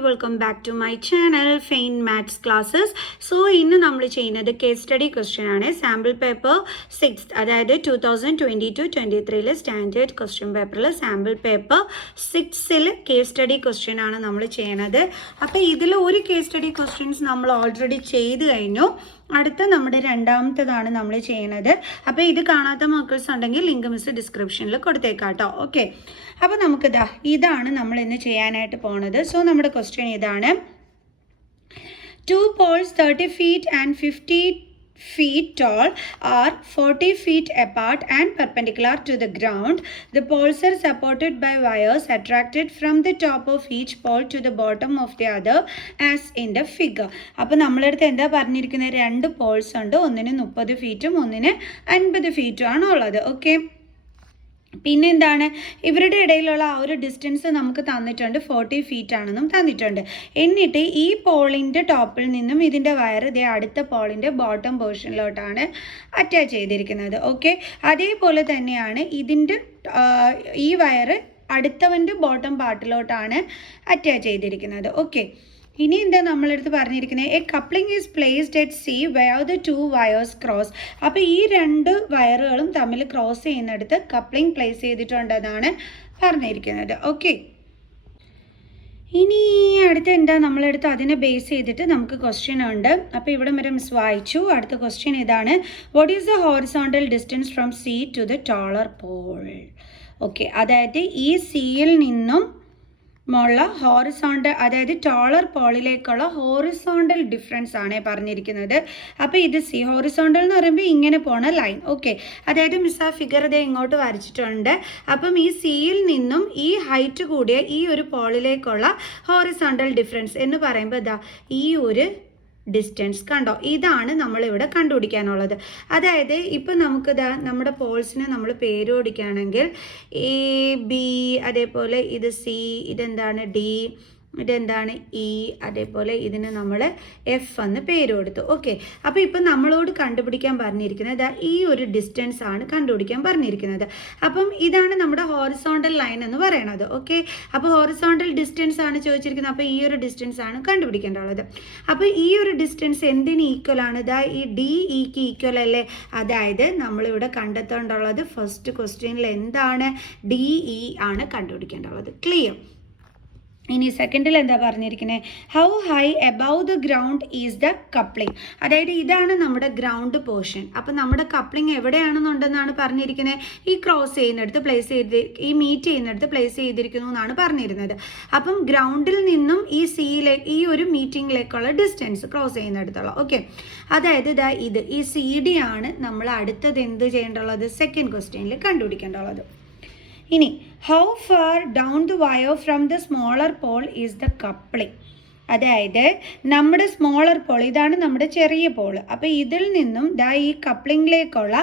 welcome back to my channel Faint Maths Classes. So ഇന്ന് നമ്മൾ ചെയ്യുന്നത് കേസ് സ്റ്റഡി ക്വസ്റ്റ്യൻ ആണ്. സാമ്പിൾ പേപ്പർ 6 അതായത് 2022-23 സ്റ്റാൻഡേർഡ് ക്വസ്റ്റ്യൻ പേപ്പറിൽ sample paper 6 case study question ആണ് നമ്മൾ ചെയ്യുന്നത്. അപ്പോൾ ഇതിൽ ഒരു കേസ് സ്റ്റഡി ക്വസ്റ്റ്യൻസ് നമ്മൾ ഓൾറെഡി ചെയ്ത് കഴിഞ്ഞു. അടുത്ത നമ്മുടെ രണ്ടാമത്തേതാണ് നമ്മൾ ചെയ്യുന്നത്. അപ്പോൾ ഇത് കാണാത്ത മക്കൾസ് ഉണ്ടെങ്കിൽ ലിങ്ക് മിസ് ഡിസ്ക്രിപ്ഷനിൽ കൊടുത്തേക്കാം കേട്ടോ. ഓക്കെ, അപ്പോൾ ഇതാണ് നമ്മൾ ഇന്ന് ചെയ്യാനായിട്ട് പോണത്. സോ നമ്മുടെ ക്വസ്റ്റ്യൻ ഇതാണ്. 2 poles 30 feet and 50 feet tall are 40 feet apart and perpendicular to the ground. The poles are supported by wires attracted from the top of each pole to the bottom of the other as in the figure. അപ്പോൾ നമ്മളടുത്ത് എന്താ പറഞ്ഞിരിക്കുന്നത്? 2 Paul's ഉണ്ട്. ഒന്നിന് 30 ഫീറ്റും ഒന്നിന് 50 ഫീറ്റും ആണ് ഉള്ളത്. Okay, പിന്നെ എന്താണ്, ഇവരുടെ ഇടയിലുള്ള ആ ഒരു ഡിസ്റ്റൻസ് നമുക്ക് തന്നിട്ടുണ്ട്, 40 ഫീറ്റ് ആണെന്നും തന്നിട്ടുണ്ട്. എന്നിട്ട് ഈ പോളിൻ്റെ ടോപ്പിൽ നിന്നും ഇതിൻ്റെ വയർ ഇതേ അടുത്ത പോളിൻ്റെ ബോട്ടം പോർഷനിലോട്ടാണ് അറ്റാച്ച് ചെയ്തിരിക്കുന്നത്. ഓക്കെ, അതേപോലെ തന്നെയാണ് ഇതിൻ്റെ ഈ വയർ അടുത്തവൻ്റെ ബോട്ടം പാർട്ടിലോട്ടാണ് അറ്റാച്ച് ചെയ്തിരിക്കുന്നത്. ഓക്കെ, ഇനി എന്താ നമ്മളെടുത്ത് പറഞ്ഞിരിക്കുന്നത്? A coupling is placed at C where the 2 wires cross. അപ്പോൾ ഈ 2 വയറുകളും തമ്മിൽ ക്രോസ് ചെയ്യുന്നിടത്ത് കപ്ലിംഗ് പ്ലേസ് ചെയ്തിട്ടുണ്ടെന്നാണ് പറഞ്ഞിരിക്കുന്നത്. ഓക്കെ, ഇനി അടുത്ത എന്താ, നമ്മളെടുത്ത് അതിനെ ബേസ് ചെയ്തിട്ട് നമുക്ക് ക്വസ്റ്റ്യൻ ഉണ്ട്. അപ്പോൾ ഇവിടെ വരെ മിസ് വായിച്ചു. അടുത്ത ക്വസ്റ്റ്യൻ ഇതാണ്. What is the horizontal distance from C to the taller pole? Okay, അതായത് ഈ സിയിൽ നിന്നും ഹോറിസോണ്ടൽ, അതായത് ടോളർ പോളിലേക്കുള്ള ഹോറിസോണ്ടൽ ഡിഫറൻസ് ആണ് പറഞ്ഞിരിക്കുന്നത്. അപ്പോൾ ഇത് സി, ഹോറിസോണ്ടൽ എന്ന് പറയുമ്പോൾ ഇങ്ങനെ പോണ ലൈൻ. ഓക്കെ, അതായത് മിസ് ആ ഫിഗർ ഇതേ ഇങ്ങോട്ട് വരച്ചിട്ടുണ്ട്. അപ്പം ഈ സിയിൽ നിന്നും ഈ ഹൈറ്റ് കൂടിയ ഈ ഒരു പോളിലേക്കുള്ള ഹോറിസോണ്ടൽ ഡിഫറൻസ് എന്ന് പറയുമ്പോൾ ഈ ഒരു ഡിസ്റ്റൻസ് കണ്ടോ, ഇതാണ് നമ്മളിവിടെ കണ്ടുപിടിക്കാനുള്ളത്. അതായത് ഇപ്പം നമുക്ക് നമ്മുടെ പോൾസിനെ നമ്മൾ പേര് കൊടുക്കുകയാണെങ്കിൽ എ ബി, അതേപോലെ ഇത് സി, ഇതെന്താണ് ഡി, ഇതെന്താണ് ഇ, അതേപോലെ ഇതിന് നമ്മൾ എഫ് എന്ന് പേര് കൊടുത്തു. ഓക്കെ, അപ്പോൾ ഇപ്പം നമ്മളോട് കണ്ടുപിടിക്കാൻ പറഞ്ഞിരിക്കുന്നത് ഈ ഒരു ഡിസ്റ്റൻസ് ആണ് കണ്ടുപിടിക്കാൻ പറഞ്ഞിരിക്കുന്നത്. അപ്പം ഇതാണ് നമ്മുടെ ഹോറിസോണ്ടൽ ലൈൻ എന്ന് പറയണത്. ഓക്കെ, അപ്പോൾ ഹോറിസോണ്ടൽ ഡിസ്റ്റൻസ് ആണ് ചോദിച്ചിരിക്കുന്നത്. അപ്പോൾ ഈ ഒരു ഡിസ്റ്റൻസ് ആണ് കണ്ടുപിടിക്കേണ്ടത്. അപ്പോൾ ഈ ഒരു ഡിസ്റ്റൻസ് എന്തിന് ഈക്വൽ ആണ്? ഈ ഡി ഇക്ക് ഈക്വൽ അല്ലേ? അതായത് നമ്മളിവിടെ കണ്ടെത്തേണ്ടുള്ളത് ഫസ്റ്റ് ക്വസ്റ്റ്യനിൽ എന്താണ്? ഡി ഇ ആണ് കണ്ടുപിടിക്കേണ്ടത്. ക്ലിയർ? ഇനി സെക്കൻഡിൽ എന്താ പറഞ്ഞിരിക്കുന്നത്? How high above the ground is the coupling. അതായത് ഇതാണ് നമ്മുടെ ഗ്രൗണ്ട് പോർഷൻ. അപ്പം നമ്മുടെ കപ്ലിംഗ് എവിടെയാണെന്നുണ്ടെന്നാണ് പറഞ്ഞിരിക്കുന്നത്? ഈ ക്രോസ് ചെയ്യുന്നിടത്ത് പ്ലേസ് ചെയ്ത്, ഈ മീറ്റ് ചെയ്യുന്നിടത്ത് പ്ലേസ് ചെയ്തിരിക്കുന്നു എന്നാണ് പറഞ്ഞിരുന്നത്. അപ്പം ഗ്രൗണ്ടിൽ നിന്നും ഈ സിയിലേക്ക്, ഈ ഒരു മീറ്റിങ്ങിലേക്കുള്ള ഡിസ്റ്റൻസ് ക്രോസ് ചെയ്യുന്നിടത്തുള്ള. ഓക്കെ, അതായത് ഇത് ഈ സി ഡി ആണ് നമ്മൾ അടുത്തത് എന്ത് ചെയ്യേണ്ടുള്ളത്? സെക്കൻഡ് ക്വസ്റ്റ്യനിൽ കണ്ടുപിടിക്കേണ്ടുള്ളത്. ഇനി how far down the wire from the smaller pole is the coupling. അതായത് നമ്മുടെ സ്മോളർ പോൾ, ഇതാണ് നമ്മുടെ ചെറിയ പോൾ. അപ്പോൾ ഇതിൽ നിന്നും ഈ കപ്ലിങ്ങിലേക്കുള്ള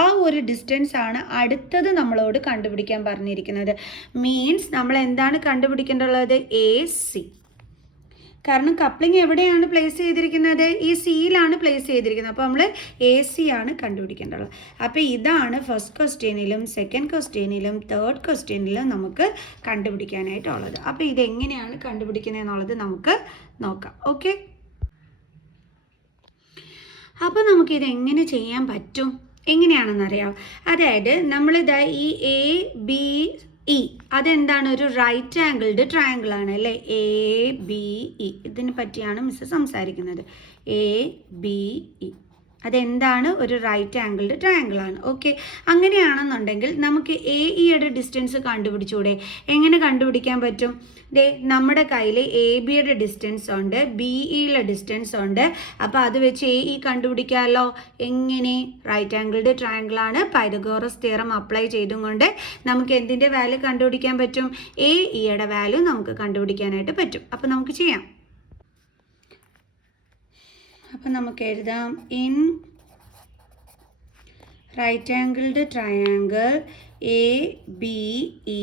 ആ ഒരു ഡിസ്റ്റൻസ് ആണ് അടുത്തത് നമ്മളോട് കണ്ടുപിടിക്കാൻ പറഞ്ഞിരിക്കുന്നത്. മീൻസ് നമ്മൾ എന്താണ് കണ്ടുപിടിക്കേണ്ടുള്ളത്? A C. കാരണം കപ്ലിംഗ് എവിടെയാണ് പ്ലേസ് ചെയ്തിരിക്കുന്നത്? ഈ സിയിലാണ് പ്ലേസ് ചെയ്തിരിക്കുന്നത്. അപ്പോൾ നമ്മൾ എ സി ആണ് കണ്ടുപിടിക്കേണ്ടത്. അപ്പോൾ ഇതാണ് ഫസ്റ്റ് ക്വസ്റ്റ്യനിലും സെക്കൻഡ് ക്വസ്റ്റ്യനിലും തേർഡ് ക്വസ്റ്റ്യനിലും നമുക്ക് കണ്ടുപിടിക്കാനായിട്ടുള്ളത്. അപ്പോൾ ഇതെങ്ങനെയാണ് കണ്ടുപിടിക്കുന്നത് എന്നുള്ളത് നമുക്ക് നോക്കാം. ഓക്കെ, അപ്പോൾ നമുക്കിത് എങ്ങനെ ചെയ്യാൻ പറ്റും? എങ്ങനെയാണെന്നറിയാം. അതായത് നമ്മളിതാ ഈ എ ബി ഇ, അതെന്താണ്? ഒരു റൈറ്റ് ആംഗിൾഡ് ട്രയാങ്കിൾ ആണ് അല്ലേ? എ ബി ഇ, ഇതിനെ പറ്റിയാണ് മിസ് സംസാരിക്കുന്നത്. എ ബി ഇ അതെന്താണ്? ഒരു റൈറ്റ് ആംഗിൾഡ് ട്രയാങ്കിൾ ആണ്. ഓക്കെ, അങ്ങനെയാണെന്നുണ്ടെങ്കിൽ നമുക്ക് എ ഇയുടെ ഡിസ്റ്റൻസ് കണ്ടുപിടിച്ചൂടെ? എങ്ങനെ കണ്ടുപിടിക്കാൻ പറ്റും? നമ്മുടെ കയ്യിൽ എ ബിയുടെ ഡിസ്റ്റൻസ് ഉണ്ട്, ബി ഇയുടെ ഡിസ്റ്റൻസ് ഉണ്ട്. അപ്പോൾ അത് വെച്ച് എ ഇ കണ്ടുപിടിക്കാമല്ലോ. എങ്ങനെ? റൈറ്റ് ആംഗിൾഡ് ട്രയാങ്കിൾ ആണ്. പൈതഗോറസ് തിയറം അപ്ലൈ ചെയ്തും കൊണ്ട് നമുക്ക് എന്തിൻ്റെ വാല്യൂ കണ്ടുപിടിക്കാൻ പറ്റും? എ ഇയുടെ വാല്യൂ നമുക്ക് കണ്ടുപിടിക്കാനായിട്ട് പറ്റും. അപ്പോൾ നമുക്ക് ചെയ്യാം. അപ്പം നമുക്ക് എഴുതാം, in right angled triangle A B E,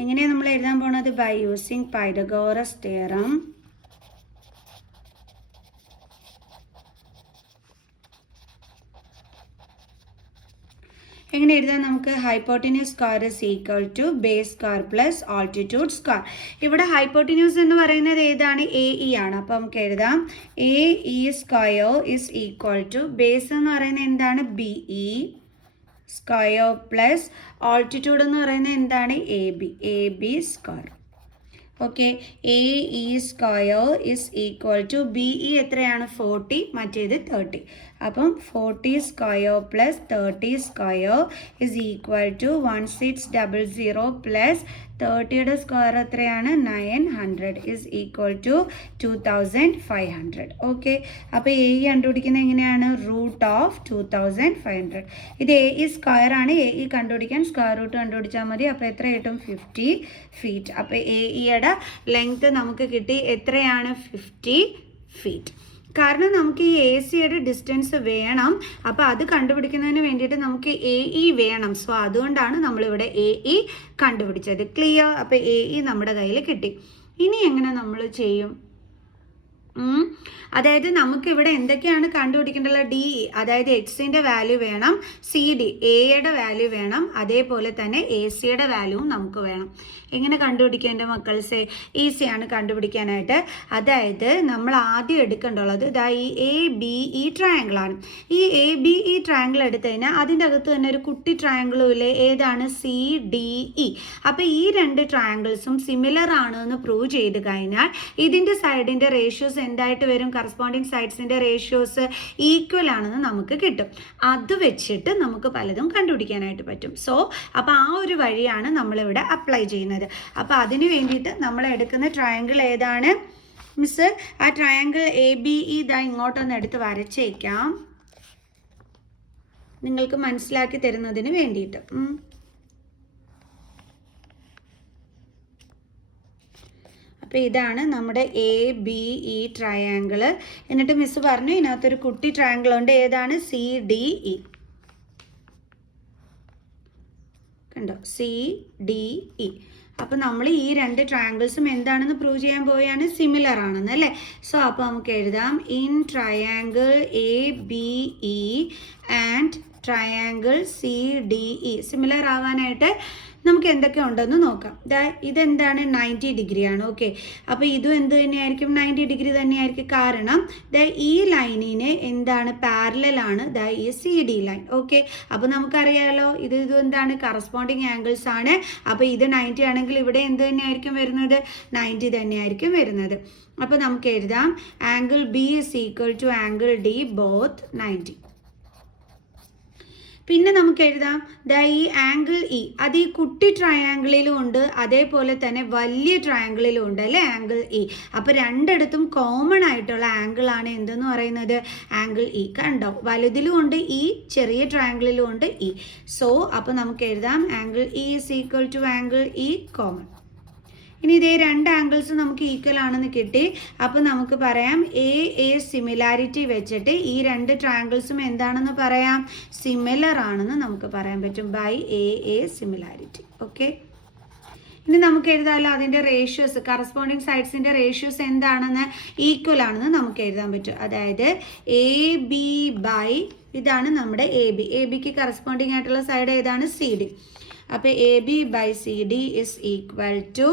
എങ്ങനെയാണ് നമ്മൾ എഴുതാൻ പോണത്? By using Pythagoras theorem. എങ്ങനെ എഴുതാം നമുക്ക്? Hypotenuse square is equal to base square plus altitude square. ഇവിടെ ഹൈപ്പോട്ടിന്യൂസ് എന്ന് പറയുന്നത് ഏതാണ്? എ ഇ ആണ്. അപ്പോൾ നമുക്ക് എഴുതാം A E square is equal to base എന്ന് പറയുന്നത് എന്താണ്? B E square plus altitude എന്ന് പറയുന്നത് എന്താണ്? A B square. Okay, A E square is equal to B E എത്രയാണ്? 40, മറ്റേത് 30. അപ്പം 40 square plus 30 square is equal to 1600 plus 30യുടെ സ്ക്വയർ എത്രയാണ്? 900 ഇസ് ഈക്വൽ ടു 2500. ഓക്കെ, അപ്പോൾ എ ഇ കണ്ടുപിടിക്കുന്നത് എങ്ങനെയാണ്? Root of 2500. ഇത് എ ഇ സ്ക്വയർ ആണ്. എ ഇ കണ്ടുപിടിക്കാൻ സ്ക്വയർ റൂട്ട് കണ്ടുപിടിച്ചാൽ മതി. അപ്പോൾ എത്ര കിട്ടും? 50 ഫീറ്റ്. അപ്പോൾ എ ഇയുടെ ലെങ്ത് നമുക്ക് കിട്ടി. എത്രയാണ്? 50 ഫീറ്റ്. കാരണം നമുക്ക് ഈ എ സിയുടെ ഡിസ്റ്റൻസ് വേണം. അപ്പോൾ അത് കണ്ടുപിടിക്കുന്നതിന് വേണ്ടിയിട്ട് നമുക്ക് എ ഇ വേണം. സോ അതുകൊണ്ടാണ് നമ്മളിവിടെ എ ഇ കണ്ടുപിടിച്ചത്. ക്ലിയർ? അപ്പോൾ എ ഇ നമ്മുടെ കയ്യിൽ കിട്ടി. ഇനി എങ്ങനെ നമ്മൾ ചെയ്യും? അതായത് നമുക്കിവിടെ എന്തൊക്കെയാണ് കണ്ടുപിടിക്കേണ്ടത്? ഡി ഇ, അതായത് എക്സിൻ്റെ വാല്യൂ വേണം, സി ഡി എയുടെ വാല്യൂ വേണം, അതേപോലെ തന്നെ എ സിയുടെ വാല്യൂവും നമുക്ക് വേണം. എങ്ങനെ കണ്ടുപിടിക്കേണ്ട മക്കൾസേ? ഈസിയാണ് കണ്ടുപിടിക്കാനായിട്ട്. അതായത് നമ്മൾ ആദ്യം എടുക്കേണ്ടുള്ളത് ഇതാ ഈ എ ബി ഇ ട്രയാങ്കിളാണ്. ഈ എ ബി ഇ ട്രയാങ്കിൾ എടുത്തു കഴിഞ്ഞാൽ അതിൻ്റെ അകത്ത് തന്നെ ഒരു കുട്ടി ട്രയാങ്കിളും ഇല്ലേ? ഏതാണ്? C D E. അപ്പോൾ ഈ രണ്ട് ട്രയാങ്കിൾസും സിമിലർ ആണ് എന്ന് പ്രൂവ് ചെയ്ത് കഴിഞ്ഞാൽ ഇതിൻ്റെ സൈഡിൻ്റെ റേഷ്യോസ് എന്തായിട്ട് വരും? കറസ്പോണ്ടിങ് സൈഡ്സിൻ്റെ റേഷ്യോസ് ഈക്വൽ ആണെന്ന് നമുക്ക് കിട്ടും. അത് വെച്ചിട്ട് നമുക്ക് പലതും കണ്ടുപിടിക്കാനായിട്ട് പറ്റും. സോ അപ്പോൾ ആ ഒരു വഴിയാണ് നമ്മളിവിടെ അപ്ലൈ ചെയ്യുന്നത്. അപ്പോൾ അതിന് വേണ്ടിയിട്ട് നമ്മൾ എടുക്കുന്ന ട്രയാങ്കിൾ ഏതാണ്? മിസ് ആ ട്രയാങ്കിൾ എ ബി ഇ ഇതാ ഇങ്ങോട്ടൊന്ന് എടുത്ത് വരച്ചേക്കാം, നിങ്ങൾക്ക് മനസ്സിലാക്കി തരുന്നതിന് വേണ്ടിയിട്ട്. അപ്പോൾ ഇതാണ് നമ്മുടെ എ ബി ഇ ട്രയാങ്കിൾ. എന്നിട്ട് മിസ് പറഞ്ഞു ഇതിനകത്തൊരു കുട്ടി ട്രയാങ്കിൾ ഉണ്ട്. ഏതാണ്? C D E. കണ്ടോ? C D E. അപ്പോൾ നമ്മൾ ഈ രണ്ട് ട്രയാങ്കിൾസും എന്താണെന്ന് പ്രൂവ് ചെയ്യാൻ പോവുകയാണ്? സിമിലർ ആണെന്ന് അല്ലേ? സോ അപ്പോൾ നമുക്ക് എഴുതാം in triangle A B E and triangle C D E similar ആവാനായിട്ട് നമുക്ക് എന്തൊക്കെ ഉണ്ടെന്ന് നോക്കാം. ഇതെന്താണ്? 90 ഡിഗ്രിയാണ്. ഓക്കെ, അപ്പോൾ ഇതും എന്ത് തന്നെയായിരിക്കും? 90 ഡിഗ്രി തന്നെയായിരിക്കും. കാരണം ഈ ലൈനിന് എന്താണ്? പാരലലാണ് ഈ സി ഡി ലൈൻ. ഓക്കെ, അപ്പോൾ നമുക്കറിയാമല്ലോ ഇത് എന്താണ്? കറസ്പോണ്ടിങ് ആംഗിൾസ് ആണ്. അപ്പോൾ ഇത് 90 ആണെങ്കിൽ ഇവിടെ എന്ത് തന്നെയായിരിക്കും വരുന്നത്? 90 തന്നെയായിരിക്കും വരുന്നത്. അപ്പോൾ നമുക്ക് എഴുതാം angle B is equal to angle D both 90. പിന്നെ നമുക്ക് എഴുതാം ഈ ആംഗിൾ ഇ അത് ഈ കുട്ടി ട്രയാങ്കിളിലും ഉണ്ട്, അതേപോലെ തന്നെ വലിയ ട്രയാങ്കിളിലും ഉണ്ട് അല്ലേ? Angle E. അപ്പോൾ രണ്ടിടത്തും കോമൺ ആയിട്ടുള്ള ആംഗിൾ ആണ് എന്തെന്ന് പറയുന്നത്? Angle E. കണ്ടോ? വലുതിലും ഉണ്ട് ഇ, ചെറിയ ട്രയാങ്കിളിലും ഉണ്ട് ഇ. സോ അപ്പോൾ നമുക്ക് എഴുതാം angle E is equal to angle E common. ഇനി ഇതേ രണ്ട് ആംഗിൾസ് നമുക്ക് ഈക്വൽ ആണെന്ന് കിട്ടി. അപ്പോൾ നമുക്ക് പറയാം എ സിമിലാരിറ്റി വെച്ചിട്ട് ഈ രണ്ട് ട്രയാങ്കിൾസും എന്താണെന്ന് പറയാം? സിമിലർ ആണെന്ന് നമുക്ക് പറയാൻ പറ്റും ബൈ എ സിമിലാരിറ്റി. ഓക്കെ, ഇനി നമുക്ക് എഴുതാമല്ലോ അതിൻ്റെ റേഷ്യോസ്, കറസ്പോണ്ടിങ് സൈഡ്സിൻ്റെ റേഷ്യോസ് എന്താണെന്ന്? ഈക്വൽ ആണെന്ന് നമുക്ക് എഴുതാൻ പറ്റും. അതായത് എ ബി ബൈ ഇതാണ് നമ്മുടെ എ ബിക്ക് കറസ്പോണ്ടിങ് ആയിട്ടുള്ള സൈഡ് ഏതാണ്? C D. അപ്പോൾ A B by C D is equal to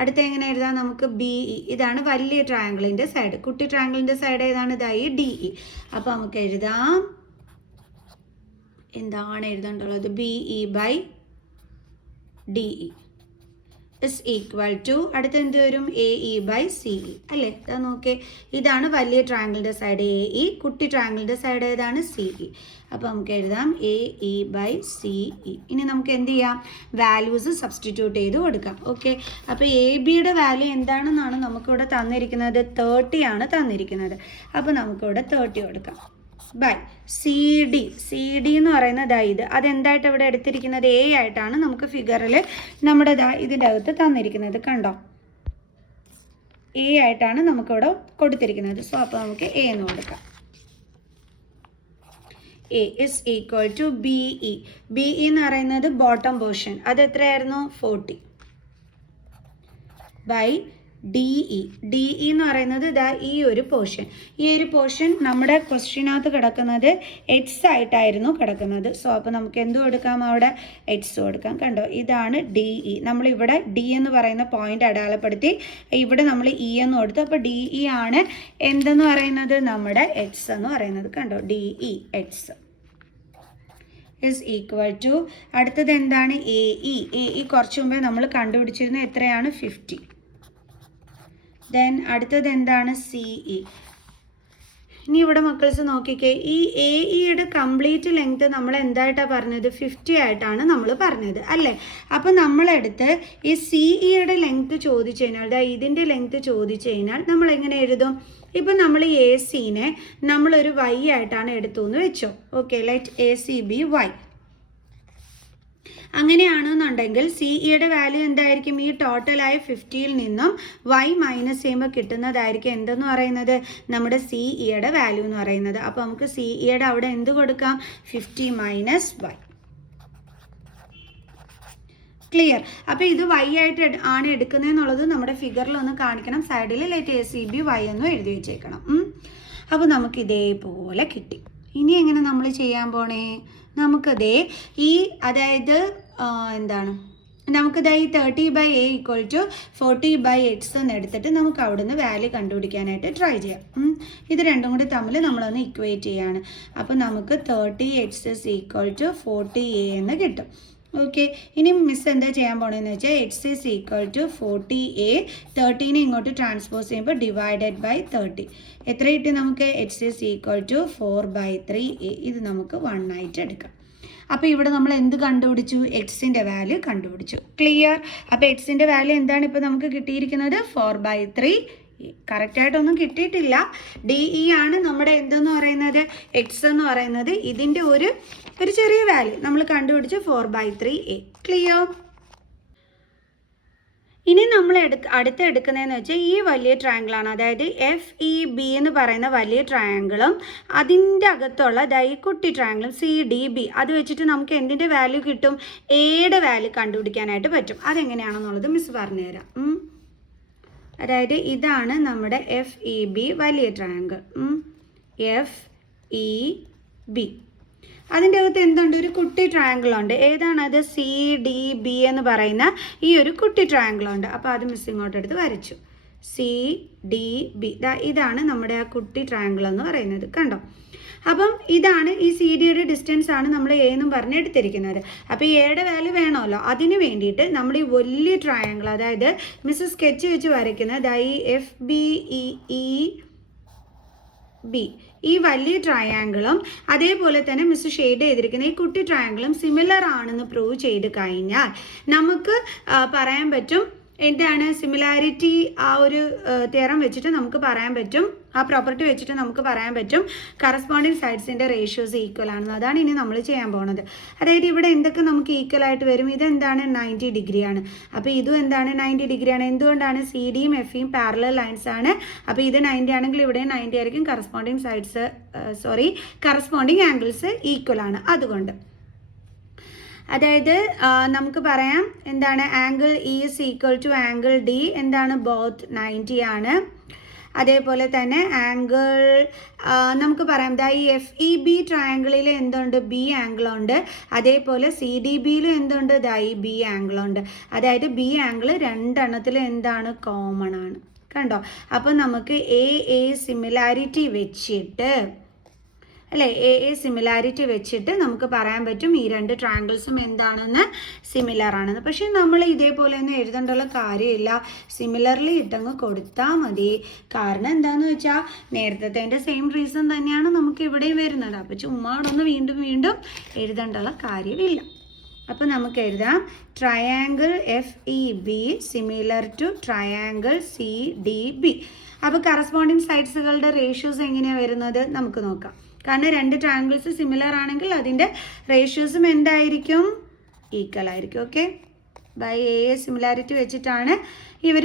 അടുത്ത എങ്ങനെ എഴുതാം നമുക്ക്? B E. ഇതാണ് വലിയ ട്രയാങ്കിളിൻ്റെ സൈഡ്. കുട്ടി ട്രയാങ്കിളിൻ്റെ സൈഡ് ഏതാണ്? ഇതായി ഡി ഇ. അപ്പോൾ നമുക്ക് എഴുതാം എന്താണ് എഴുതേണ്ടുള്ളത്? B E by D E is equal to അടുത്ത എന്ത് വരും? A E by C E അല്ലേ? ഇതാ നോക്കേ, ഇതാണ് വലിയ ട്രയാങ്കിളിൻ്റെ സൈഡ് എ ഇ, കുട്ടി ട്രയാങ്കിളിൻ്റെ സൈഡ് ഏതാണ്? C E. അപ്പോൾ നമുക്ക് എഴുതാം A E by C E. ഇനി നമുക്ക് എന്ത് ചെയ്യാം? വാല്യൂസ് സബ്സ്റ്റിറ്റ്യൂട്ട് ചെയ്ത് കൊടുക്കാം. ഓക്കെ, അപ്പോൾ എ ബിയുടെ വാല്യൂ എന്താണെന്നാണ് നമുക്കിവിടെ തന്നിരിക്കുന്നത്? 30 ആണ് തന്നിരിക്കുന്നത്. അപ്പോൾ നമുക്കിവിടെ 30 കൊടുക്കാം ബൈ സി ഡി എന്ന് പറയുന്നത് ഇത് അതെന്തായിട്ട് ഇവിടെ എടുത്തിരിക്കുന്നത്? എ ആയിട്ടാണ് നമുക്ക് ഫിഗറിൽ നമ്മുടെ ഇതിൻ്റെ അകത്ത് തന്നിരിക്കുന്നത്. കണ്ടോ? എ ആയിട്ടാണ് നമുക്കിവിടെ കൊടുത്തിരിക്കുന്നത്. സോ അപ്പോൾ നമുക്ക് എ എന്ന് കൊടുക്കാം. A is equal to B E. B E എന്ന് പറയുന്നത് ബോട്ടം പോർഷൻ, അത് എത്രയായിരുന്നു? 40 ബൈ ഡി ഇ എന്ന് പറയുന്നത് ഇതാ ഈ ഒരു പോർഷൻ. ഈ ഒരു പോർഷൻ നമ്മുടെ ക്വസ്റ്റ്യനകത്ത് കിടക്കുന്നത് എക്സ് ആയിട്ടായിരുന്നു കിടക്കുന്നത്. സോ അപ്പോൾ നമുക്ക് എന്ത് കൊടുക്കാം, അവിടെ എക്സ് കൊടുക്കാം. കണ്ടോ, ഇതാണ് ഡി ഇ. നമ്മളിവിടെ ഡി എന്ന് പറയുന്ന പോയിന്റ് അടയാളപ്പെടുത്തി, ഇവിടെ നമ്മൾ ഇ എന്ന് കൊടുത്തു. അപ്പോൾ ഡി ഇ ആണ് എന്തെന്ന് പറയുന്നത്, നമ്മുടെ എക്സ് എന്ന് പറയുന്നത്. കണ്ടോ, D E X is equal to, അടുത്തത് എന്താണ്, എ ഇ കുറച്ച് മുമ്പേ നമ്മൾ കണ്ടുപിടിച്ചിരുന്നത് എത്രയാണ്, 50. ദെൻ അടുത്തത് എന്താണ്, സി ഇ. ഇനി ഇവിടെ മക്കൾസ് നോക്കിക്കേ, ഈ എ ഇയുടെ കംപ്ലീറ്റ് ലെങ്ത് നമ്മൾ എന്തായിട്ടാണ് പറഞ്ഞത്, 50 ആയിട്ടാണ് നമ്മൾ പറഞ്ഞത് അല്ലേ. അപ്പം നമ്മളെടുത്ത് ഈ സി ഇയുടെ ലെങ്ത് ചോദിച്ചു കഴിഞ്ഞാൽ, ഇതിൻ്റെ ലെങ്ത് ചോദിച്ചു കഴിഞ്ഞാൽ നമ്മൾ എങ്ങനെ എഴുതും, ഇപ്പം നമ്മൾ എ സിനെ നമ്മളൊരു വൈ ആയിട്ടാണ് എടുത്തു എന്ന് വെച്ചോ. Okay, let A C be Y. അങ്ങനെയാണെന്നുണ്ടെങ്കിൽ സി ഇയുടെ വാല്യൂ എന്തായിരിക്കും, ഈ ടോട്ടലായ 50യിൽ നിന്നും വൈ മൈനസ് ചെയ്യുമ്പോൾ കിട്ടുന്നതായിരിക്കും എന്തെന്ന് പറയുന്നത്, നമ്മുടെ സി ഇയുടെ വാല്യൂ എന്ന് പറയുന്നത്. അപ്പോൾ നമുക്ക് സി ഇയുടെ അവിടെ എന്ത് കൊടുക്കാം, 50 മൈനസ് വൈ. ക്ലിയർ. അപ്പോൾ ഇത് വൈ ആയിട്ട് ആണ് എടുക്കുന്നതെന്നുള്ളത് നമ്മുടെ ഫിഗറിൽ ഒന്ന് കാണിക്കണം. സൈഡിൽ let A C be Y എന്നും എഴുതി വെച്ചേക്കണം. അപ്പോൾ നമുക്ക് ഇതേപോലെ കിട്ടി. ഇനി എങ്ങനെ നമ്മൾ ചെയ്യാൻ പോണേ, നമുക്കതേ ഈ അതായത് എന്താണ്, നമുക്കിതാ ഈ 30/a = 40/x എന്ന് എടുത്തിട്ട് നമുക്ക് അവിടുന്ന് വാല്യൂ കണ്ടുപിടിക്കാനായിട്ട് ട്രൈ ചെയ്യാം. ഇത് രണ്ടും കൂടി തമ്മിൽ നമ്മളൊന്ന് ഇക്വേറ്റ് ചെയ്യാണ്. അപ്പോൾ നമുക്ക് 30x = 40a എന്ന് കിട്ടും. ഓക്കെ, ഇനി മിസ് എന്താ ചെയ്യാൻ പോണെന്ന് വെച്ചാൽ X is equal to 40a, 30നെ ഇങ്ങോട്ട് ട്രാൻസ്പോസ് ചെയ്യുമ്പോൾ /30. എത്ര കിട്ടി നമുക്ക്, X is equal to 4/3a. ഇത് നമുക്ക് 1 ആയിട്ട് എടുക്കാം. അപ്പോൾ ഇവിടെ നമ്മൾ എന്ത് കണ്ടുപിടിച്ചു, എക്സിൻ്റെ വാല്യൂ കണ്ടുപിടിച്ചു. ക്ലിയർ. അപ്പോൾ എക്സിൻ്റെ വാല്യൂ എന്താണ് ഇപ്പോൾ നമുക്ക് കിട്ടിയിരിക്കുന്നത്, 4/3. കറക്റ്റായിട്ടൊന്നും കിട്ടിയിട്ടില്ല. ഡി ഇ ആണ് നമ്മുടെ എന്തെന്ന് പറയുന്നത്, എക്സ് എന്ന് പറയുന്നത്. ഇതിൻ്റെ ഒരു ചെറിയ വാല്യൂ നമ്മൾ കണ്ടുപിടിച്ച് 4/3a. ക്ലിയർ. ഇനി നമ്മൾ അടുത്ത് എടുക്കുന്നതെന്ന് വെച്ചാൽ ഈ വലിയ ട്രയാങ്കിളാണ്. അതായത് FEB എന്ന് പറയുന്ന വലിയ ട്രയാങ്കിളും അതിൻ്റെ അകത്തുള്ള ഈ കുട്ടി ട്രയാങ്കിളും CDB, അത് വെച്ചിട്ട് നമുക്ക് എന്തിൻ്റെ വാല്യൂ കിട്ടും, എയുടെ വാല്യൂ കണ്ടുപിടിക്കാനായിട്ട് പറ്റും. അതെങ്ങനെയാണെന്നുള്ളത് മിസ് പറഞ്ഞുതരാം. അതായത് ഇതാണ് നമ്മുടെ FEB വലിയ ട്രയാങ്കിൾ. FEB അതിൻ്റെ അകത്ത് എന്തുണ്ട്, ഒരു കുട്ടി ട്രയാങ്കിളുണ്ട്. ഏതാണത്, CDB എന്ന് പറയുന്ന ഈ ഒരു കുട്ടി ട്രയാങ്കിളുണ്ട്. അപ്പോൾ അത് മിസ് ഇങ്ങോട്ട് എടുത്ത് വരച്ചു. CDB ഇതാണ് നമ്മുടെ ആ കുട്ടി ട്രയാങ്കിൾ എന്ന് പറയുന്നത്. കണ്ടോ, അപ്പം ഇതാണ് ഈ CD-യുടെ ഡിസ്റ്റൻസ് ആണ് നമ്മൾ എ എന്നും പറഞ്ഞ് എടുത്തിരിക്കുന്നത്. അപ്പോൾ എയുടെ വാല്യൂ വേണമല്ലോ, അതിന് വേണ്ടിയിട്ട് നമ്മൾ ഈ വലിയ ട്രയാങ്കിൾ, അതായത് മിസ് സ്കെച്ച് വെച്ച് വരയ്ക്കുന്നത് ഈ FBEB ഈ വലിയ ട്രയാങ്കിളും അതേപോലെ തന്നെ മിസ് ഷെയ്ഡ് ചെയ്തിരിക്കുന്ന ഈ കുട്ടി ട്രയാങ്കിളും സിമിലർ ആണെന്ന് പ്രൂവ് ചെയ്ത് കഴിഞ്ഞാൽ നമുക്ക് പറയാൻ പറ്റും എന്താണ്, സിമിലാരിറ്റി ആ ഒരു തിയറം വെച്ചിട്ട് നമുക്ക് പറയാൻ പറ്റും, ആ പ്രോപ്പർട്ടി വെച്ചിട്ട് നമുക്ക് പറയാൻ പറ്റും കറസ്പോണ്ടിങ് സൈഡ്സിൻ്റെ റേഷ്യോസ് ഈക്വൽ ആണെന്ന്. അതാണ് ഇനി നമ്മൾ ചെയ്യാൻ പോകുന്നത്. അതായത് ഇവിടെ എന്തൊക്കെ നമുക്ക് ഈക്വൽ ആയിട്ട് വരും, ഇതെന്താണ്, 90 ഡിഗ്രിയാണ്. അപ്പോൾ ഇതും എന്താണ്, 90 ഡിഗ്രിയാണ്. എന്തുകൊണ്ടാണ്, CDയും FEയും പാരലൽ ലൈൻസ് ആണ്. അപ്പോൾ ഇത് 90 ആണെങ്കിൽ ഇവിടെ 90 ആയിരിക്കും. കറസ്പോണ്ടിങ് ആംഗിൾസ് ഈക്വൽ ആണ്. അതുകൊണ്ട് അതായത് നമുക്ക് പറയാം എന്താണ്, angle E is equal to angle D എന്താണ്, ബോത്ത് 90 ആണ്. അതേപോലെ തന്നെ ആംഗിൾ നമുക്ക് പറയാം ഈ FEB ട്രയാങ്കിളിൽ എന്തുണ്ട്, B ആംഗിളുണ്ട്. അതേപോലെ CDBയിലും എന്തുണ്ട്, ഈ B ആംഗിളുണ്ട്. അതായത് B ആംഗിൾ രണ്ടെണ്ണത്തിലും എന്താണ്, കോമൺ ആണ്. കണ്ടോ, അപ്പോൾ നമുക്ക് A സിമിലാരിറ്റി വെച്ചിട്ട് അല്ലേ, സിമിലാരിറ്റി വെച്ചിട്ട് നമുക്ക് പറയാൻ പറ്റും ഈ രണ്ട് ട്രയാങ്കിൾസും എന്താണെന്ന്, സിമിലർ ആണെന്ന്. പക്ഷേ നമ്മൾ ഇതേപോലെ ഒന്നും എഴുതേണ്ടുള്ള കാര്യമില്ല, സിമിലർലി ഇട്ടങ്ങ് കൊടുത്താൽ മതി. കാരണം എന്താണെന്ന് വെച്ചാൽ നേരത്തെ സെയിം റീസൺ തന്നെയാണ് നമുക്ക് ഇവിടെയും വരുന്നത്. അപ്പോൾ ചുമ്മാ ഒന്ന് വീണ്ടും എഴുതേണ്ടുള്ള കാര്യമില്ല. അപ്പോൾ നമുക്ക് എഴുതാം triangle FEB similar to triangle CDB. അപ്പോൾ കറസ്പോണ്ടിങ് സൈഡ്സുകളുടെ റേഷ്യോസ് എങ്ങനെയാണ് വരുന്നത് നമുക്ക് നോക്കാം. കാരണം രണ്ട് ട്രയാങ്കിൾസ് സിമിലർ ആണെങ്കിൽ അതിൻ്റെ റേഷ്യോസും എന്തായിരിക്കും, ഈക്വൽ ആയിരിക്കും. ഓക്കെ, ബൈ എ സിമിലാരിറ്റി വെച്ചിട്ടാണ് ഇവർ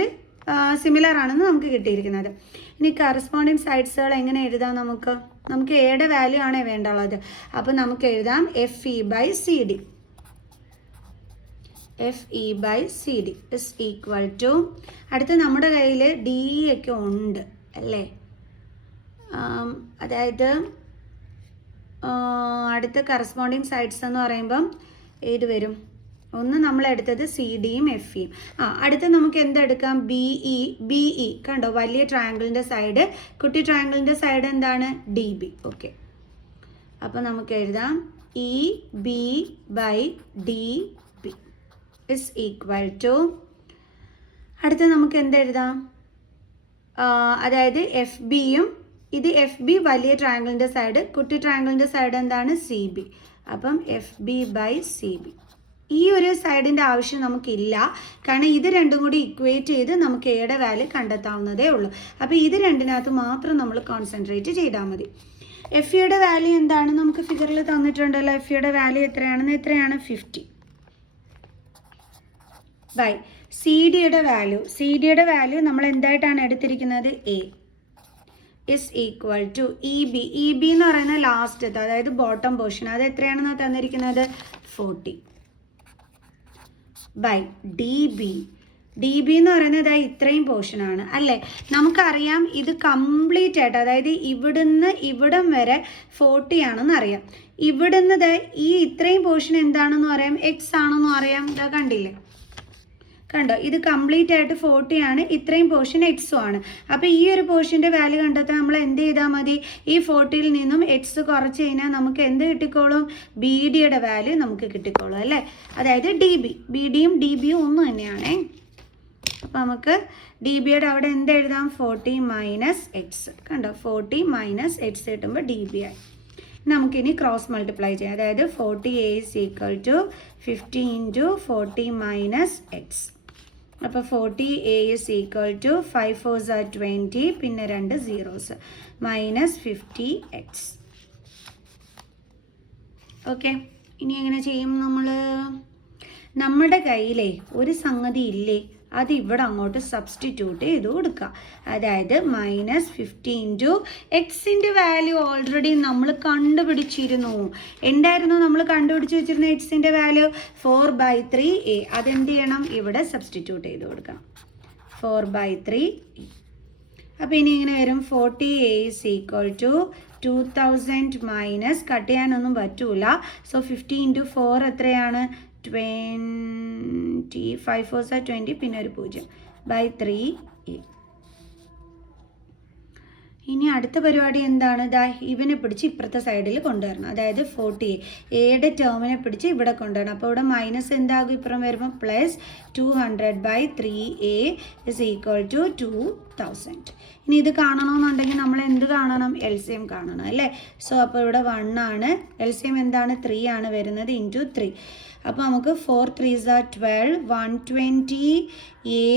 സിമിലർ ആണെന്ന് നമുക്ക് കിട്ടിയിരിക്കുന്നത്. ഇനി കറസ്പോണ്ടിങ് സൈഡ്സുകൾ എങ്ങനെ എഴുതാം, നമുക്ക് എയുടെ വാല്യൂ ആണ് വേണ്ടുള്ളത്. അപ്പോൾ നമുക്ക് എഴുതാം FE/CD. FE/CD is equal to, അടുത്ത് നമ്മുടെ കയ്യിൽ DE ഒക്കെ ഉണ്ട് അല്ലേ, അതായത് അടുത്ത കറസ്പോണ്ടിങ് സൈഡ്സ് എന്ന് പറയുമ്പം ഏത് വരും, ഒന്ന് നമ്മളെടുത്തത് CDയും FEയും. അടുത്ത് നമുക്ക് എന്തെടുക്കാം, BE കണ്ടോ, വലിയ ട്രയാങ്കിളിൻ്റെ സൈഡ്, കുട്ടി ട്രയാങ്കിളിൻ്റെ സൈഡ് എന്താണ്, DB. ഓക്കെ, അപ്പോൾ നമുക്ക് എഴുതാം EB/DB ഇസ് ഈക്വൽ ടു, അടുത്ത് നമുക്ക് എന്തെഴുതാം, അതായത് FBയും, ഇത് FB വലിയ ട്രയാങ്കിളിൻ്റെ സൈഡ്, കുട്ടി ട്രയാങ്കിളിൻ്റെ സൈഡ് എന്താണ്, CB. അപ്പം FB/CB. ഈ ഒരു സൈഡിൻ്റെ ആവശ്യം നമുക്കില്ല, കാരണം ഇത് രണ്ടും കൂടി ഇക്വേറ്റ് ചെയ്ത് നമുക്ക് എയുടെ വാല്യൂ കണ്ടെത്താവുന്നതേ ഉള്ളൂ. അപ്പോൾ ഇത് രണ്ടിനകത്ത് മാത്രം നമ്മൾ കോൺസെൻട്രേറ്റ് ചെയ്താൽ മതി. FEയുടെ വാല്യൂ എന്താണ്, നമുക്ക് ഫിഗറിൽ തന്നിട്ടുണ്ടല്ലോ. FEയുടെ വാല്യൂ എത്രയാണ് 50 ബൈ CDയുടെ വാല്യൂ നമ്മൾ എന്തായിട്ടാണ് എടുത്തിരിക്കുന്നത്, A is equal to EB എന്ന് പറയുന്ന ലാസ്റ്റത്തെ, അതായത് ബോട്ടം പോർഷൻ, അത് എത്രയാണെന്ന് തന്നിരിക്കുന്നത് 40 ബൈ DB എന്ന് പറയുന്നത് ഇത്രയും പോർഷനാണ് അല്ലേ. നമുക്കറിയാം ഇത് കംപ്ലീറ്റ് ആയിട്ട്, അതായത് ഇവിടുന്ന് ഇവിടം വരെ 40 ആണെന്ന് അറിയാം. ഇവിടുന്ന് ഈ ഇത്രയും പോർഷൻ എന്താണെന്ന് പറയാം, X ആണെന്ന് അറിയാം. ഇതാ കണ്ടില്ലേ, കണ്ടോ, ഇത് കംപ്ലീറ്റ് ആയിട്ട് 40 ആണ്, ഇത്രയും പോർഷൻ എക്സും ആണ്. അപ്പോൾ ഈ ഒരു പോർഷൻ്റെ വാല്യൂ കണ്ടെത്താൻ നമ്മൾ എന്ത് ചെയ്താൽ മതി, ഈ 40ൽ നിന്നും എക്സ് കുറച്ച് കഴിഞ്ഞാൽ നമുക്ക് എന്ത് കിട്ടിക്കോളും, BDയുടെ വാല്യൂ നമുക്ക് കിട്ടിക്കോളും അല്ലേ. അതായത് BDയും DBയും ഒന്ന് തന്നെയാണേ. അപ്പോൾ നമുക്ക് DBയുടെ അവിടെ എന്ത് എഴുതാം, 40 - X. കണ്ടോ, 40 - X കിട്ടുമ്പോൾ DB ആയി. നമുക്കിനി ക്രോസ് മൾട്ടിപ്ലൈ ചെയ്യാം, അതായത് 40A is equal to 50 × 40 - X. അപ്പോൾ 40A is equal to 5 4s are 20, പിന്നെ 2 zeros -50X. ഓക്കെ, ഇനി എങ്ങനെ ചെയ്യും, നമ്മുടെ കയ്യിലേ ഒരു സംഗതി ഇല്ലേ, അത് ഇവിടെ അങ്ങോട്ട് സബ്സ്റ്റിറ്റ്യൂട്ട് ചെയ്ത് കൊടുക്കുക. അതായത് -50 × എക്സിൻ്റെ വാല്യൂ ഓൾറെഡി നമ്മൾ കണ്ടുപിടിച്ചിരുന്നു. എന്തായിരുന്നു നമ്മൾ കണ്ടുപിടിച്ച് വെച്ചിരുന്ന എക്സിൻ്റെ വാല്യൂ, 4/3A. അതെന്ത് ചെയ്യണം, ഇവിടെ സബ്സ്റ്റിറ്റ്യൂട്ട് ചെയ്ത് കൊടുക്കണം, 4/3A. അപ്പോൾ ഇനി ഇങ്ങനെ വരും, 40A is equal to 2000 minus, cut ചെയ്യാനൊന്നും പറ്റൂല. സോ 50 × 4 എത്രയാണ്, 20, 5 4s are 20, പിന്നെ ഒരു 0/3A. ഇനി അടുത്ത പരിപാടി എന്താണ്, ഇവനെ പിടിച്ച് ഇപ്പുറത്തെ സൈഡിൽ കൊണ്ടുവരണം. അതായത് 40A, എയുടെ ടേമിനെ പിടിച്ച് ഇവിടെ കൊണ്ടുവരണം. അപ്പോൾ ഇവിടെ മൈനസ് എന്താകും, ഇപ്പുറം വരുമ്പോൾ +200/3A is equal to 2000. ഇനി ഇത് കാണണമെന്നുണ്ടെങ്കിൽ നമ്മൾ എന്ത് കാണണം, LCM കാണണം അല്ലേ. സോ അപ്പോൾ ഇവിടെ 1 ആണ്, LCM എന്താണ്, 3 ആണ് വരുന്നത്, × 3. അപ്പോൾ നമുക്ക് 4 3s are 12, 120A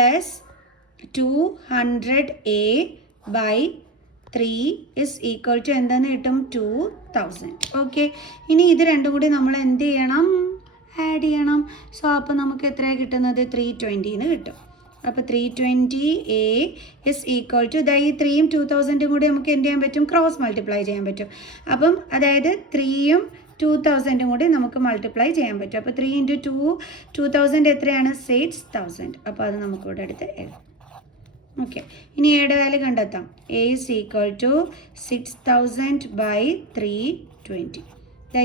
+ 200A/3 is equal to എന്താന്ന് കിട്ടും, 2000. ഓക്കെ, ഇനി ഇത് രണ്ടും കൂടി നമ്മൾ എന്ത് ചെയ്യണം, ആഡ് ചെയ്യണം. സോ അപ്പോൾ നമുക്ക് എത്രയാണ് കിട്ടുന്നത്, 320 എന്ന് കിട്ടും. അപ്പോൾ 320A is equal to, ഈ 3യും 2000ഉം കൂടി നമുക്ക് എന്ത് ചെയ്യാൻ പറ്റും, ക്രോസ് മൾട്ടിപ്ലൈ ചെയ്യാൻ പറ്റും. അപ്പം അതായത് 3യും 2000ഉം കൂടി നമുക്ക് മൾട്ടിപ്ലൈ ചെയ്യാൻ പറ്റും. അപ്പോൾ 3 × 2 2000 എത്രയാണ്, 6000. അപ്പോൾ അത് നമുക്കിവിടെ എടുത്ത് എഴുതാം. ഓക്കെ, ഇനി എയുടെ വാല്യൂ കണ്ടെത്താം. A is equal to 6000/320.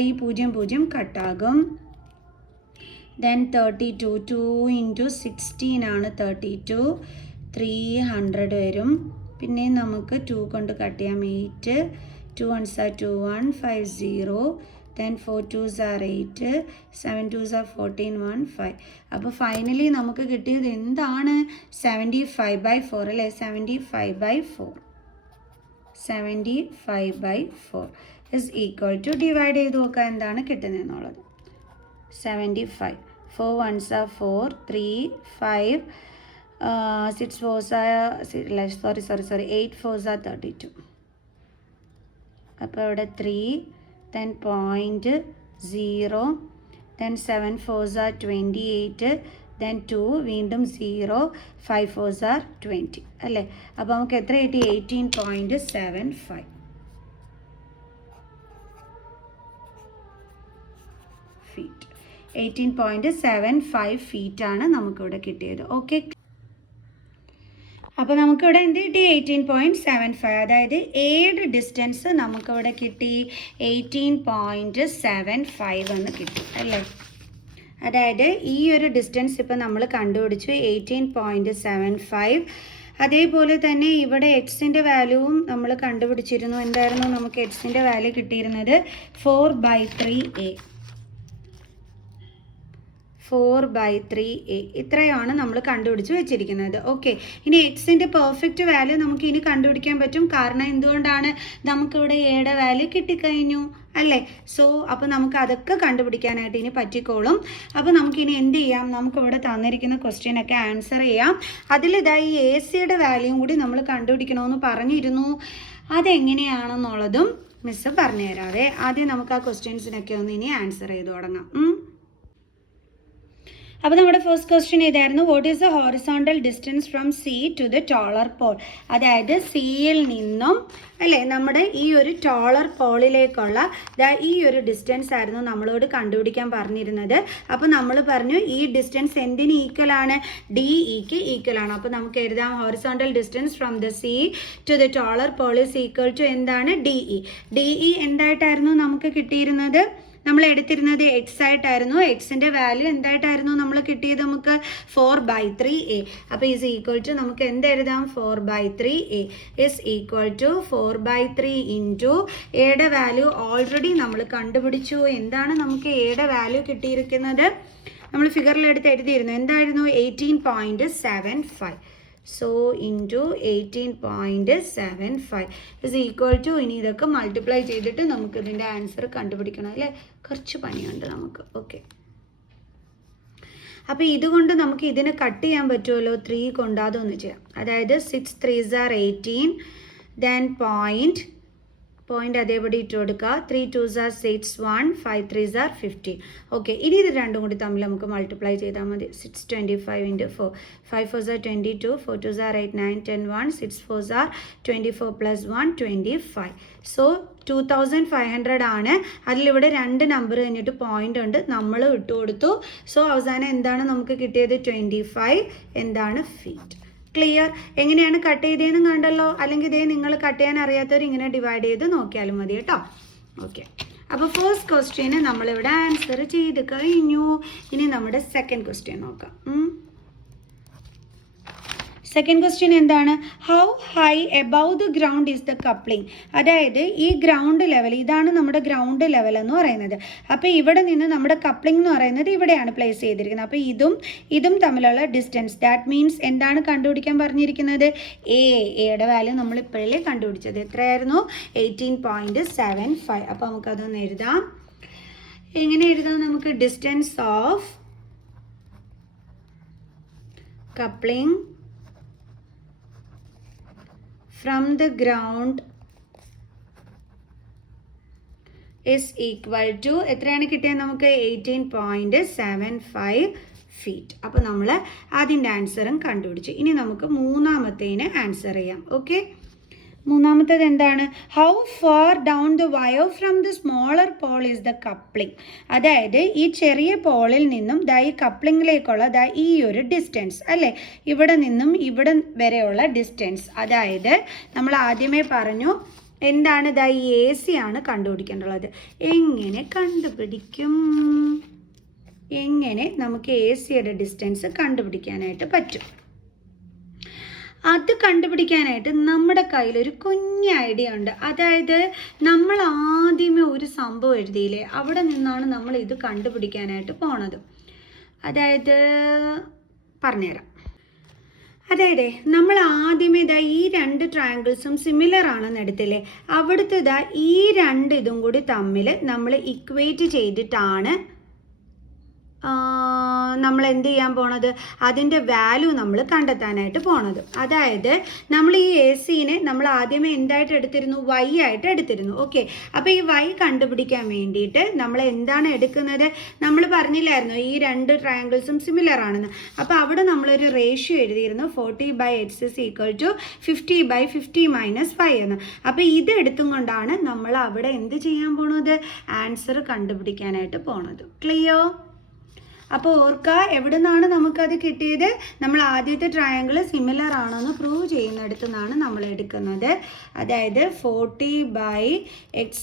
ഈ 0 കട്ടാകും. ദെൻ 32, 2 × 16 ആണ് 32, 300 വരും. പിന്നെ നമുക്ക് 2 കൊണ്ട് കട്ട് ചെയ്യാം, 8, 2 1s are 2, 1 5 0, then 4 2s are 8, 7 2s are 14, 1 5. അപ്പോൾ ഫൈനലി നമുക്ക് കിട്ടിയത് എന്താണ്, 75/4 അല്ലേ. 75/4 is equal to, ഡിവൈഡ് ചെയ്ത് നോക്കുക എന്താണ് കിട്ടുന്നതെന്നുള്ളത്. 75, 4 1s are 4, 3 5, 6 4s are, sorry 8 4s are 32. അപ്പോൾ ഇവിടെ 3, then 0.0, then 7 4s are 28, then 2, വീണ്ടും 0, 5 4s are 20 അല്ലേ. അപ്പോൾ നമുക്ക് എത്ര കിട്ടി, 18.75 ഫീറ്റ്. 18.75 ഫീറ്റാണ് നമുക്കിവിടെ കിട്ടിയത്. ഓക്കെ, അപ്പോൾ നമുക്കിവിടെ എന്ത് കിട്ടി? 18.75. അതായത് എയുടെ ഡിസ്റ്റൻസ് നമുക്കിവിടെ കിട്ടി 18.75 എന്ന് കിട്ടി അല്ലേ. അതായത് ഈ ഒരു ഡിസ്റ്റൻസ് ഇപ്പോൾ നമ്മൾ കണ്ടുപിടിച്ചു 18.75. അതേപോലെ തന്നെ ഇവിടെ എക്സിൻ്റെ വാല്യൂവും നമ്മൾ കണ്ടുപിടിച്ചിരുന്നു. എന്തായിരുന്നു നമുക്ക് എക്സിൻ്റെ വാല്യൂ കിട്ടിയിരുന്നത്? 4/3a. 4/3a ഇത്രയാണ് നമ്മൾ കണ്ടുപിടിച്ച് വെച്ചിരിക്കുന്നത്. ഓക്കെ, ഇനി എക്സിൻ്റെ പെർഫെക്റ്റ് വാല്യൂ നമുക്ക് ഇനി കണ്ടുപിടിക്കാൻ പറ്റും. കാരണം എന്തുകൊണ്ടാണ്? നമുക്കിവിടെ എയുടെ വാല്യൂ കിട്ടിക്കഴിഞ്ഞു അല്ലേ. സോ അപ്പോൾ നമുക്ക് അതൊക്കെ കണ്ടുപിടിക്കാനായിട്ട് ഇനി പറ്റിക്കോളും. അപ്പോൾ നമുക്കിനി എന്ത് ചെയ്യാം? നമുക്കിവിടെ തന്നിരിക്കുന്ന ക്വസ്റ്റ്യനൊക്കെ ആൻസർ ചെയ്യാം. അതിലിതായി എ സിയുടെ വാല്യൂയും കൂടി നമ്മൾ കണ്ടുപിടിക്കണമെന്ന് പറഞ്ഞിരുന്നു. അതെങ്ങനെയാണെന്നുള്ളതും മിസ്സ് പറഞ്ഞു തരാവേ. ആദ്യം നമുക്ക് ആ ക്വസ്റ്റ്യൻസിനൊക്കെ ഒന്ന് ഇനി ആൻസർ ചെയ്ത് തുടങ്ങാം. അപ്പോൾ നമ്മുടെ ഫസ്റ്റ് ക്വസ്റ്റ്യൻ ഇതായിരുന്നു. What is the horizontal distance from C to the taller pole? അതായത് സിയിൽ നിന്നും അല്ലേ നമ്മുടെ ഈ ഒരു ടോളർ പോളിലേക്കുള്ള ഈ ഒരു ഡിസ്റ്റൻസ് ആയിരുന്നു നമ്മളോട് കണ്ടുപിടിക്കാൻ പറഞ്ഞിരുന്നത്. അപ്പോൾ നമ്മൾ പറഞ്ഞു ഈ ഡിസ്റ്റൻസ് എന്തിന് ഈക്വലാണ്? DEക്ക് ഈക്വലാണ്. അപ്പോൾ നമുക്ക് എഴുതാം horizontal distance from the C to the taller pole is equal to എന്താണ്? DE എന്തായിട്ടായിരുന്നു നമുക്ക് കിട്ടിയിരുന്നത്? നമ്മൾ എടുത്തിരുന്നത് എക്സ് ആയിട്ടായിരുന്നു. എക്സിൻ്റെ വാല്യൂ എന്തായിട്ടായിരുന്നു നമ്മൾ കിട്ടിയത്? നമുക്ക് 4/3a. അപ്പോൾ ഈസ് ഈക്വൽ ടു നമുക്ക് എന്തെഴുതാം? 4/3a ഈസ് ഈക്വൽ ടു 4/3 ഇൻറ്റു എയുടെ വാല്യൂ ഓൾറെഡി നമ്മൾ കണ്ടുപിടിച്ചു. എന്താണ് നമുക്ക് എയുടെ വാല്യൂ കിട്ടിയിരിക്കുന്നത്? നമ്മൾ ഫിഗറിലെടുത്ത് എഴുതിയിരുന്നു. എന്തായിരുന്നു? 18.75. So into 18.75 is equal to, ഇനി ഇതൊക്കെ മൾട്ടിപ്ലൈ ചെയ്തിട്ട് നമുക്ക് ഇതിൻ്റെ ആൻസർ കണ്ടുപിടിക്കണം അല്ലേ. കുറച്ച് പണിയുണ്ട് നമുക്ക്. ഓക്കെ, അപ്പോൾ ഇതുകൊണ്ട് നമുക്ക് ഇതിനെ കട്ട് ചെയ്യാൻ പറ്റുമല്ലോ. 3 കൊണ്ട് അതൊന്ന് ചെയ്യാം. അതായത് 6 3s are 18, then പോയിൻറ്റ് അതേപടി ഇട്ട് കൊടുക്കുക. 3 2s are 6 1, 5 3s are 15. Okay, ഇനി ഇത് രണ്ടും കൂടി തമ്മിൽ നമുക്ക് മൾട്ടിപ്ലൈ ചെയ്താൽ മതി. 6 25 into 4, 5 4s are 22, 4 2s are 8 9 10 1, 6 4s are 24 plus 1 25. So 2500 ആണ്. അതിലിവിടെ 2 നമ്പർ കഴിഞ്ഞിട്ട് പോയിന്റ് ഉണ്ട്, നമ്മൾ ഇട്ട് കൊടുത്തു. സോ അവസാനം എന്താണ് നമുക്ക് കിട്ടിയത്? 25 എന്താണ്? ഫീറ്റ്. ക്ലിയർ? എങ്ങനെയാണ് കട്ട് ചെയ്തതെന്നും കണ്ടല്ലോ. അല്ലെങ്കിൽ ഇതേ നിങ്ങൾ കട്ട് ചെയ്യാൻ അറിയാത്തവർ ഇങ്ങനെ ഡിവൈഡ് ചെയ്ത് നോക്കിയാലും മതി കേട്ടോ. ഓക്കെ, അപ്പോൾ ഫസ്റ്റ് ക്വസ്റ്റ്യന് നമ്മളിവിടെ ആൻസർ ചെയ്ത് കഴിഞ്ഞു. ഇനി നമ്മുടെ സെക്കൻഡ് ക്വസ്റ്റ്യൻ നോക്കാം. സെക്കൻഡ് ക്വസ്റ്റ്യൻ എന്താണ്? How high above the ground is the coupling? അതായത് ഈ ഗ്രൗണ്ട് ലെവൽ, ഇതാണ് നമ്മുടെ ഗ്രൗണ്ട് ലെവൽ എന്ന് പറയുന്നത്. അപ്പോൾ ഇവിടെ നിന്ന് നമ്മുടെ കപ്ലിംഗ് എന്ന് പറയുന്നത് ഇവിടെയാണ് പ്ലേസ് ചെയ്തിരിക്കുന്നത്. അപ്പോൾ ഇതും തമ്മിലുള്ള ഡിസ്റ്റൻസ്, ദാറ്റ് മീൻസ് എന്താണ് കണ്ടുപിടിക്കാൻ പറഞ്ഞിരിക്കുന്നത്? എയുടെ വാല്യൂ നമ്മൾ ഇപ്പോഴല്ലേ കണ്ടുപിടിച്ചത്. എത്രയായിരുന്നു? 18.75. അപ്പോൾ നമുക്കതൊന്ന് എഴുതാം. എങ്ങനെ എഴുതാം നമുക്ക്? Distance of coupling from the ground is equal to എത്രയാണ് കിട്ടിയത് നമുക്ക്? 18.75 ഫീറ്റ്. അപ്പോൾ നമ്മൾ അതിൻ്റെ ആൻസറും കണ്ടുപിടിച്ചു. ഇനി നമുക്ക് മൂന്നാമത്തേന് ആൻസർ ചെയ്യാം. ഓക്കെ, മൂന്നാമത്തേത് എന്താണ്? How far down the wire from the smaller pole is the coupling? അതായത് ഈ ചെറിയ പോളിൽ നിന്നും ഈ കപ്ലിങ്ങിലേക്കുള്ള ഈ ഒരു ഡിസ്റ്റൻസ് അല്ലേ, ഇവിടെ നിന്നും ഇവിടെ വരെയുള്ള ഡിസ്റ്റൻസ്. അതായത് നമ്മൾ ആദ്യമേ പറഞ്ഞു എന്താണ്? ഈ AC ആണ് കണ്ടുപിടിക്കേണ്ടുള്ളത്. എങ്ങനെ കണ്ടുപിടിക്കും? എങ്ങനെ നമുക്ക് ACയുടെ ഡിസ്റ്റൻസ് കണ്ടുപിടിക്കാനായിട്ട് പറ്റും? അത് കണ്ടുപിടിക്കാനായിട്ട് നമ്മുടെ കയ്യിലൊരു കുഞ്ഞ് ഐഡിയ ഉണ്ട്. അതായത് നമ്മൾ ആദ്യമേ ഒരു സംഭവം എഴുതിയില്ലേ, അവിടെ നിന്നാണ് നമ്മൾ ഇത് കണ്ടുപിടിക്കാനായിട്ട് പോണത്. അതായത് പറഞ്ഞുതരാം. അതായത് നമ്മൾ ആദ്യമേ ഈ 2 ട്രയാങ്കിൾസും സിമിലർ ആണെന്ന് എടുത്തില്ലേ, അവിടുത്തെ ഈ 2 ഇതും കൂടി തമ്മിൽ നമ്മൾ ഇക്വേറ്റ് ചെയ്തിട്ടാണ് നമ്മൾ എന്ത് ചെയ്യാൻ പോണത്? അതിൻ്റെ വാല്യൂ നമ്മൾ കണ്ടെത്താനായിട്ട് പോണത്. അതായത് നമ്മൾ ഈ ACനെ നമ്മൾ ആദ്യമേ എന്തായിട്ട് എടുത്തിരുന്നു? Y ആയിട്ട് എടുത്തിരുന്നു. ഓക്കെ, അപ്പോൾ ഈ Y കണ്ടുപിടിക്കാൻ വേണ്ടിയിട്ട് നമ്മൾ എന്താണ് എടുക്കുന്നത്? നമ്മൾ പറഞ്ഞില്ലായിരുന്നു ഈ 2 ട്രയാങ്കിൾസും സിമിലർ ആണെന്ന്. അപ്പോൾ അവിടെ നമ്മളൊരു റേഷ്യോ എഴുതിയിരുന്നു, 40/x is equal to 50/50 minus 5 എന്ന്. അപ്പോൾ ഇത് എടുത്തും കൊണ്ടാണ് നമ്മൾ അവിടെ എന്ത് ചെയ്യാൻ പോണത്? ആൻസർ കണ്ടുപിടിക്കാനായിട്ട് പോണത്. ക്ലിയർ? അപ്പോൾ ഓർക്കുക എവിടെ നിന്നാണ് നമുക്കത് കിട്ടിയത്? നമ്മൾ ആദ്യത്തെ ട്രയാങ്കിൾ സിമിലർ ആണെന്ന് പ്രൂവ് ചെയ്യുന്നിടത്തു നിന്നാണ് നമ്മൾ എടുക്കുന്നത്. അതായത് 40/x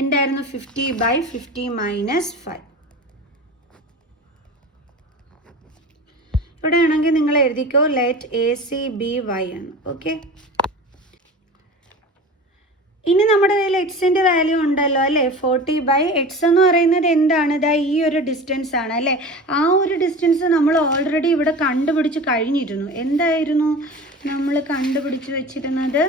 എന്തായിരുന്നു? 50/50 - 5. ഇവിടെ ആണെങ്കിൽ നിങ്ങൾ എഴുതിക്കോ ലെറ്റ് ACBY ആണ്. ഓക്കെ, ഇനി നമ്മുടെ കയ്യിൽ എക്സിൻ്റെ വാല്യൂ ഉണ്ടല്ലോ അല്ലേ? 40/x എന്ന് പറയുന്നത് എന്താണ്? ഇതാ ഈ ഒരു ഡിസ്റ്റൻസ് ആണ് അല്ലേ? ആ ഒരു ഡിസ്റ്റൻസ് നമ്മൾ ഓൾറെഡി ഇവിടെ കണ്ടുപിടിച്ച് കഴിഞ്ഞിരുന്നു. എന്തായിരുന്നു നമ്മൾ കണ്ടുപിടിച്ച് വെച്ചിരുന്നത്?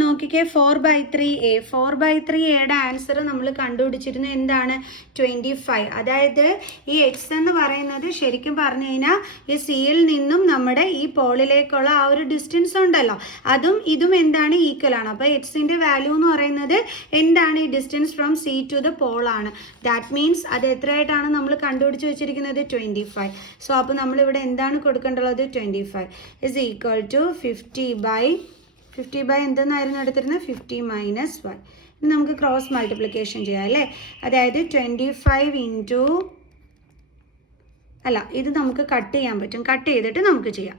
നോക്കിക്കേ, 4/3a. 4/3aയുടെ ആൻസർ നമ്മൾ കണ്ടുപിടിച്ചിരുന്നത് എന്താണ്? 25. അതായത് ഈ എക്സ് എന്ന് പറയുന്നത് ശരിക്കും പറഞ്ഞു കഴിഞ്ഞാൽ ഈ സിയിൽ നിന്നും നമ്മുടെ ഈ പോളിലേക്കുള്ള ആ ഒരു ഡിസ്റ്റൻസ് ഉണ്ടല്ലോ, അതും ഇതും എന്താണ്? ഈക്വൽ ആണ്. അപ്പോൾ എക്സിൻ്റെ വാല്യൂ എന്ന് പറയുന്നത് എന്താണ്? ഈ distance from C to the pole ആണ്. ദാറ്റ് മീൻസ് അത് എത്രയായിട്ടാണ് നമ്മൾ കണ്ടുപിടിച്ച് വെച്ചിരിക്കുന്നത്? 25. സോ അപ്പോൾ നമ്മളിവിടെ എന്താണ് കൊടുക്കേണ്ടത്? 25 is equal to 50/50 എന്തെന്നായിരുന്നു എടുത്തിരുന്നത്? 50 - 1. ഇനി നമുക്ക് ക്രോസ് മൾട്ടിപ്ലിക്കേഷൻ ചെയ്യാം അല്ലേ? അതായത് 25 അല്ല, ഇത് നമുക്ക് കട്ട് ചെയ്യാൻ പറ്റും. കട്ട് ചെയ്തിട്ട് നമുക്ക് ചെയ്യാം.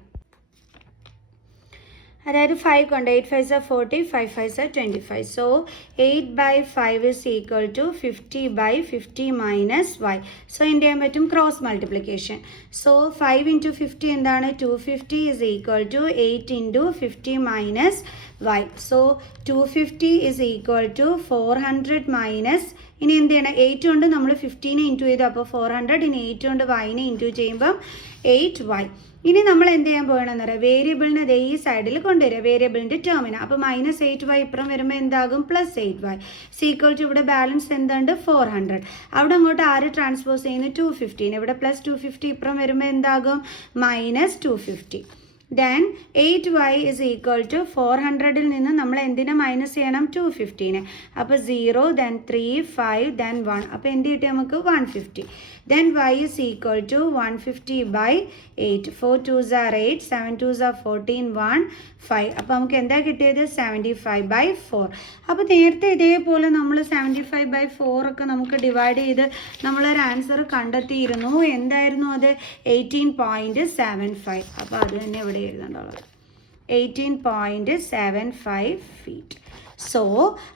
അതായത് 5 കൊണ്ട് 8 5s are 40, 5 5s are 25. So 8/5 is equal to 50/50 - y. So എന്ത് ചെയ്യാൻ പറ്റും? Cross multiplication. സോ 5 × 50 എന്താണ്? 250 is equal to 8 × 50 - y. So 250 is equal to 400 minus, ഇനി എന്ത് ചെയ്യണം? 8 കൊണ്ട് നമ്മൾ 15 ഇൻറ്റു ചെയ്തു, അപ്പോൾ 400. ഇനി 8 കൊണ്ട് y ഇൻറ്റു ചെയ്യുമ്പം 8y. ഇനി നമ്മൾ എന്ത് ചെയ്യാൻ പോകണമെന്ന് പറയാം? വേരിയബിളിനെ ദേ ഈ സൈഡിൽ കൊണ്ടുവരിക, വേരിയബിളിൻ്റെ ടേമിന്. അപ്പോൾ -8y ഇപ്പുറം വരുമ്പോൾ എന്താകും? +8y. സീക്വൽ ടു ഇവിടെ ബാലൻസ് എന്തുണ്ട്? 400. അവിടെ അങ്ങോട്ട് ആര് ട്രാൻസ്പോസ് ചെയ്യുന്നു? 250. ഇവിടെ +250 ഇപ്പുറം വരുമ്പോൾ എന്താകും? -250. Then 8y is equal to 400ൽ നിന്ന് നമ്മൾ എന്തിനെ മൈനസ് ചെയ്യണം? 250നെ. അപ്പോൾ 0, then 3, 5, then 1. അപ്പോൾ എന്ത് കിട്ടി നമുക്ക്? 150. Then y is equal to 150/8. 4 2s are 8, 7 2s are 14, 1 5. അപ്പോൾ നമുക്ക് എന്താ കിട്ടിയത്? 75/4. അപ്പോൾ നേരത്തെ ഇതേപോലെ നമ്മൾ 75/4 ഒക്കെ നമുക്ക് ഡിവൈഡ് ചെയ്ത് നമ്മളൊരു ആൻസർ കണ്ടെത്തിയിരുന്നു. എന്തായിരുന്നു അത്? 18.75. അപ്പോൾ അത് തന്നെ ഇവിടെ എഴുതേണ്ടത് 18.75 ഫീറ്റ്. സോ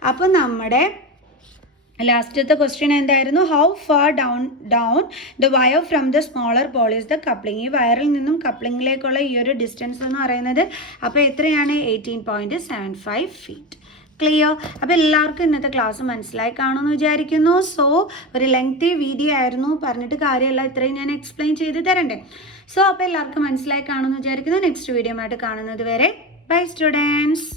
അപ്പോൾ നമ്മുടെ ലാസ്റ്റത്തെ ക്വസ്റ്റ്യൻ എന്തായിരുന്നു? How far down the wire from the smaller pole is the coupling. ഈ വയറിൽ നിന്നും കപ്ലിങ്ങിലേക്കുള്ള ഈ ഒരു ഡിസ്റ്റൻസ് എന്ന് പറയുന്നത് അപ്പോൾ എത്രയാണ്? 18.75 ഫീറ്റ്. ക്ലിയർ? അപ്പോൾ എല്ലാവർക്കും ഇന്നത്തെ ക്ലാസ് മനസ്സിലായി കാണുമെന്ന് വിചാരിക്കുന്നു. സോ ഒരു ലെങ്തി വീഡിയോ ആയിരുന്നു, പറഞ്ഞിട്ട് കാര്യമല്ല, ഇത്രയും ഞാൻ എക്സ്പ്ലെയിൻ ചെയ്ത് തരണ്ടേ. സോ അപ്പോൾ എല്ലാവർക്കും മനസ്സിലായി കാണുമെന്ന് വിചാരിക്കുന്നു. നെക്സ്റ്റ് വീഡിയോ ആയിട്ട് കാണുന്നത് വരെ ബൈ സ്റ്റുഡൻസ്.